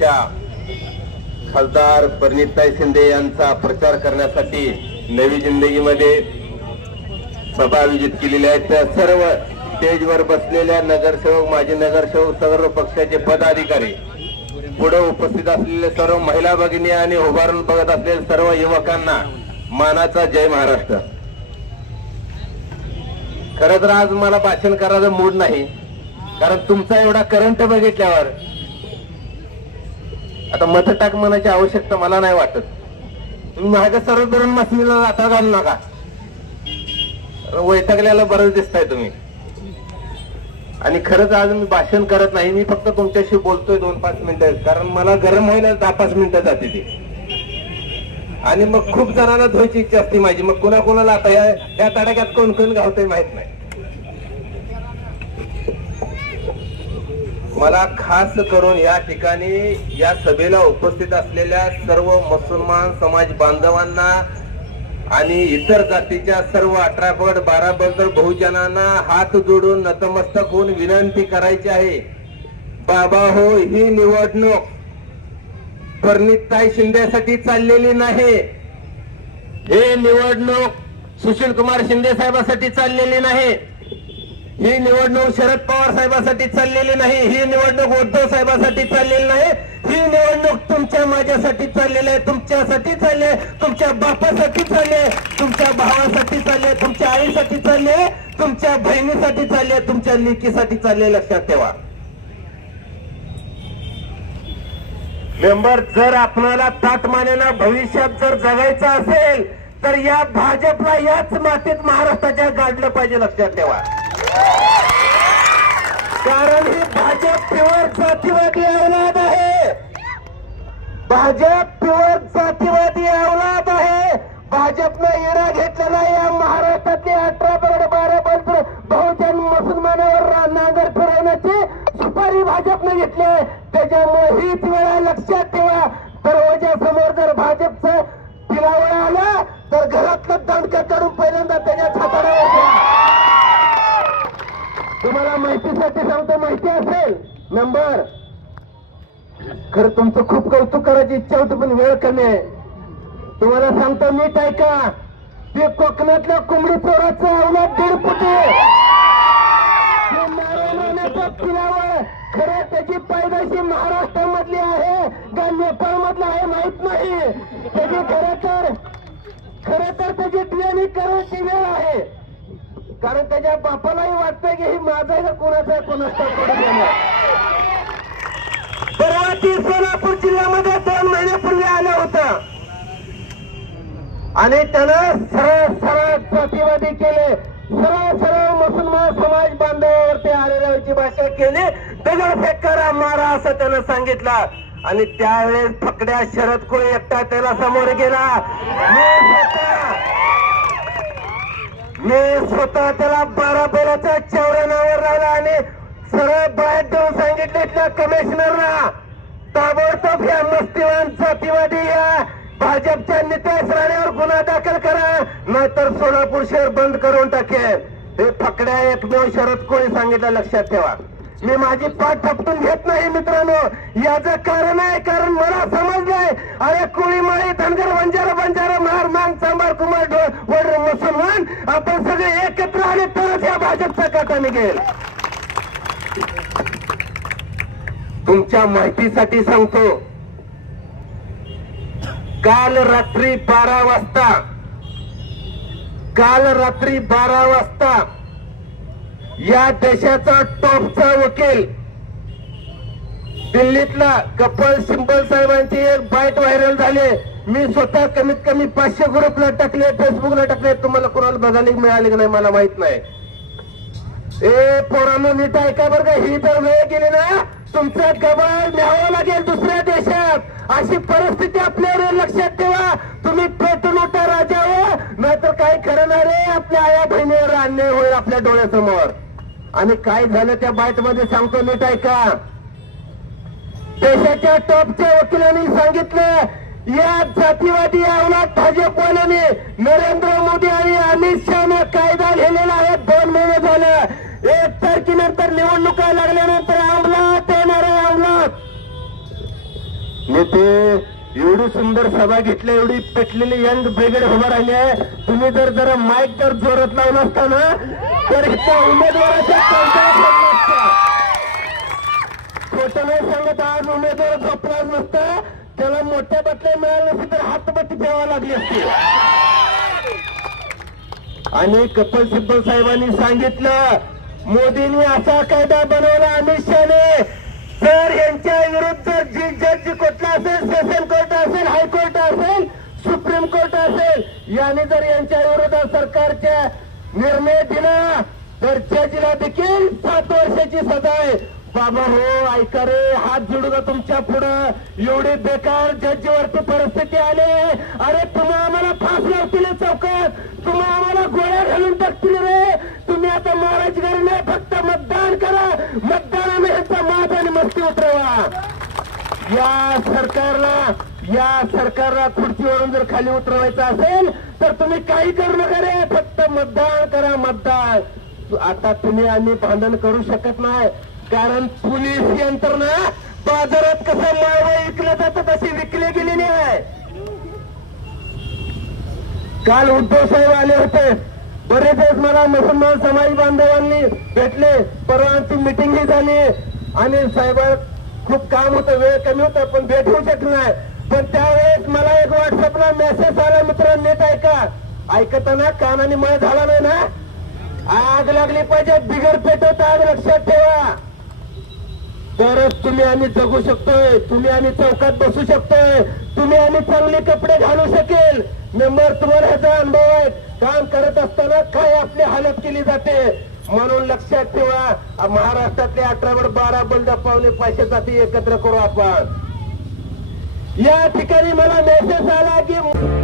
सेनेच्या खासदार परिणिताई शिंदे यांचा प्रचार करण्यासाठी नवी जिंदगीमध्ये सभा आयोजित केलेली आहे. त्या सर्व स्टेजवर बसलेल्या नगरसेवक माजी नगरसेवक सर्व पक्षाचे पदाधिकारी पुढे उपस्थित असलेले सर्व महिला भगिनी आणि उभारून बघत असलेल्या सर्व युवकांना मानाचा जय महाराष्ट्र. खर तर आज मला भाषण करायचं मूड नाही. कारण तुमचा एवढा करंट बघितल्यावर आता मत टाक म्हणायची आवश्यकता मला नाही वाटत. तुम्ही माझ्या सर्व करून मसनीला आता घालू नका. वैतागल्याला बरंच दिसताय तुम्ही. आणि खरंच आज मी भाषण करत नाही मी फक्त तुमच्याशी बोलतोय दोन पाच मिनिटं. कारण मला गरम व्हायला दहा पाच मिनिटं जाते ती. आणि मग खूप जणांना धुवायची इच्छा असते माझी. मग कुणा कुणाला आता या या तडाख्यात कोण कोण गावतंय माहीत नाही. मला खास करून या ठिकाणी या सभेला उपस्थित असलेल्या सर्व मुसलमान समाज बांधवांना आणि इतर जातीच्या सर्व अठरा पट बारा बंदर बहुजनांना हात जोडून नतमस्तक होऊन विनंती करायची आहे. बाबा हो ही निवडणूक फर्निताई शिंदेसाठी चाललेली नाही. हे निवडणूक सुशील कुमार शिंदे साहेबांसाठी चाललेली नाही. ही निवडणूक शरद पवार साहेबांसाठी चाललेली नाही ही निवडणूक उद्धव साहेबांसाठी चाललेली नाही. ही निवडणूक तुमच्या माझ्यासाठी चाललेली आहे तुमच्यासाठी चालली आहे तुमच्या बापासाठी चालली आहे तुमच्या भावासाठी चालली आहे तुमच्या आईसाठी चालली आहे तुमच्या बहिणीसाठी चालली आहे तुमच्या लेकीसाठी चालली आहे लक्षात ठेवा. मेंबर जर आपणाला ताटमानेला भविष्यात जर जगायचं असेल तर या भाजपला याच मातीत महाराष्ट्राच्या गाडलं पाहिजे लक्षात ठेवा. कारण ही भाजप प्युअर जातीवादी अवलाद आहे. भाजप प्युअर जातीवादी अवलाद आहे. भाजपनं इरा घेतलेला या महाराष्ट्रातले अठरा बरड बारा बंद बहुजन मुसलमानावर नांगर फिरवण्याची सुपारी भाजपनं घेतली आहे. त्याच्यामुळे हीच वेळा लक्षात ठेवा. दरवाजा समोर जर भाजपचं तिला तिलावळ आला तर घरातलं दंड काढून पहिल्यांदा त्याच्या छाताडावर घ्या तुम्हाला माहितीसाठी सांगतो माहिती असेल नंबर खरं तुमचं खूप कौतुक करायची इच्छा होती पण वेळ कमी आहे. तुम्हाला सांगतो नीट ऐका. ते कोकणातल्या कोंबडी पोराचं अवलाद दीड फुटे खरं त्याची पैदाशी महाराष्ट्रामधली आहे का नेपाळ मधलं आहे माहीत नाही. त्याची खरं तर खरं तर त्याची ट्रेनिंग करायची वेळ आहे. कारण त्याच्या बापालाही वाटतं की हे माझा आहे का कोणाचा आहे कोणाचा पडू सोलापूर जिल्ह्यामध्ये दोन महिन्यापूर्वी आलं होतं. आणि त्यानं सरळ सरळ प्रतिवादी केले. सरळ सरळ मुसलमान समाज बांधवावरती आलेल्याची भाषा केली. दगडफेक करा मारा असं त्यानं सांगितलं. आणि त्यावेळेस फकड्या शरद कोळी एकटा त्याला समोर गेला. मी स्वतः मी स्वतः त्याला बारा बेलाच्या चौऱ्यानावर राहिला आणि सरळ बाहेर देऊन सांगितले इथल्या कमिशनरला मस्तीवान या भाजपच्या नितेश राणेवर गुन्हा दाखल करा नाहीतर सोलापूर शहर बंद करून टाकेल. हे फकड्या एकमेव शरद कोळी सांगितलं लक्षात ठेवा. मी माझी पाठ थपटून घेत नाही मित्रांनो. याचं कारण आहे कारण मला समजलंय. अरे कोळी माळी धनगर बंजारा बंजारा महार मांग सांबार कुमार वडर मुसलमान आपण सगळे एकत्र आले तरच या भाजपचा काटा निघेल. तुमच्या माहितीसाठी सांगतो काल रात्री बारा वाजता काल रात्री बारा वाजता या देशाचा टॉपचा वकील दिल्लीतला कपल सिंबल साहेबांची एक बाईट व्हायरल झाली. मी स्वतः कमीत कमी पाचशे ग्रुपला टाकले फेसबुकला टाकले. तुम्हाला कोणाला बघायला मिळाले की नाही मला माहीत नाही. ए पोरांनो नीट ऐका बरं का. ही तर वेळ गेली ना. तुमचं गबाळ न्यावं लागेल दुसऱ्या देशात. अशी परिस्थिती आपल्यावर लक्षात ठेवा. तुम्ही पेटून उठा राजा हो नाहीतर काय करणार आहे आपल्या आया बहिणीवर अन्याय होईल आपल्या डोळ्यासमोर. आणि काय झालं त्या बाईटमध्ये सांगतो नीट ऐका. देशाच्या टॉपच्या वकिलांनी सांगितलं या जातीवादी भाजप भाजपवाल्याने नरेंद्र मोदी आणि अमित शहाने कायदा लिहिलेला आहे. दोन महिने झालं. एक तारखेनंतर निवडणुका लागल्यानंतर अंमलात येथे एवढी सुंदर सभा घेतली एवढी पेटलेली यंग ब्रिगेड उभा राहिली. आहे तुम्ही जर जरा माईक जर जोरात लावला असता ना तर उमेदवाराच्या खोटं नाही सांगत आज उमेदवार झोपला नसता. त्याला मोठ्या बटल्या मिळाल्या नसती तर हातबट्टी ठेवावी लागली असती. आणि कपिल सिब्बल साहेबांनी सांगितलं मोदींनी असा कायदा बनवला अमित शहाने. जर यांच्या विरुद्ध जी जज कोर्टला असेल सेशन कोर्ट असेल हायकोर्ट असेल सुप्रीम कोर्ट असेल याने जर यांच्या विरोधात सरकारच्या निर्णय दिला तर जजला देखील सात वर्षाची सजा आहे. बाबा हो ऐका रे हात जोडू का तुमच्या पुढं एवढी बेकार जजवरती परिस्थिती आली अरे या सरकारला या सरकारला खुर्चीवरून जर खाली उतरवायचं असेल तर तुम्ही काही करू नका रे. फक्त मतदान करा मतदान. आता तुम्ही आम्ही भांडण करू शकत नाही. कारण पोलीस यंत्रणा बाजारात कसं माळवं विकलं जातं तशी विकली गेली आहे. काल उद्धव साहेब आले होते. बरेच दिवस मला मुसलमान समाज बांधवांनी भेटले. परवा आमची मिटिंगही झाली. आणि साहेब खूप काम होतं वेळ कमी होता पण भेट होऊ नाही. पण त्यावेळेस मला एक व्हॉट्सअपला मेसेज आला मित्र नेट ऐका. ऐकताना कानाने मळ झाला नाही ना? आग लागली पाहिजे बिगर पेटवत आग लक्षात ठेवा. तरच तुम्ही आम्ही जगू शकतोय तुम्ही आम्ही चौकात बसू शकतोय तुम्ही आम्ही चांगले कपडे घालू शकेल. मेंबर तुम्हाला ह्याचा अनुभव आहे. काम करत असताना काय आपली हालत केली जाते? म्हणून लक्षात ठेवा महाराष्ट्रातले अठरावर बारा बंद पावले पाचशे जाती एकत्र करू आपण. या ठिकाणी मला मेसेज आला की